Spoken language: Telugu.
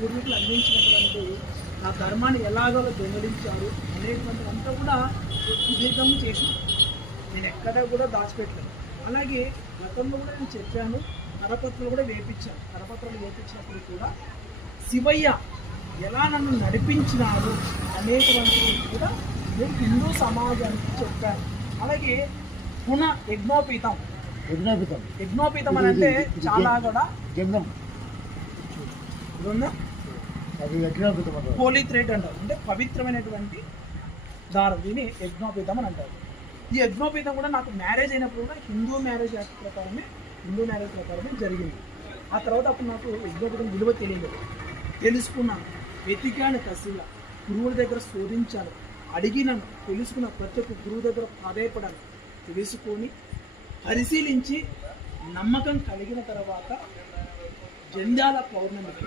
పూర్వీకులు అందించినటువంటి ఆ ధర్మాన్ని ఎలాగో దొంగలించారు అనేటువంటి అంతా కూడా సుదీర్ఘం చేశాను. నేను ఎక్కడా కూడా దాచిపెట్టలేదు. అలాగే గతంలో కూడా నేను చెప్పాను, కరపత్రాలు కూడా వేపించాను. కరపత్రాలు వేపించినప్పుడు కూడా శివయ్య ఎలా నన్ను నడిపించినారు అనేటువంటిది కూడా నేను హిందూ సమాజానికి చెప్పాను. అలాగే యజ్ఞోపీతం అని అంటే చాలా కూడా హోలీ థ్రెడ్ అంటారు, అంటే పవిత్రమైనటువంటి దారం. దీన్ని యజ్ఞోపీతం అని అంటారు. ఈ యజ్ఞోపీతం కూడా నాకు మ్యారేజ్ అయినప్పుడు కూడా హిందూ మ్యారేజ్ ప్రకారమే జరిగింది. ఆ తర్వాత అప్పుడు నాకు యజ్ఞోపీతం విలువ తెలియలేదు. తెలుసుకున్నాను, వెతికాను, కసిగా గురువుల దగ్గర శోధించాను, అడిగినాను, తెలుసుకున్న ప్రతి ఒక్క గురువు దగ్గర ప్రాధాయపడాను. తెలుసుకొని పరిశీలించి నమ్మకం కలిగిన తర్వాత జంధ్యాల పౌర్ణమికి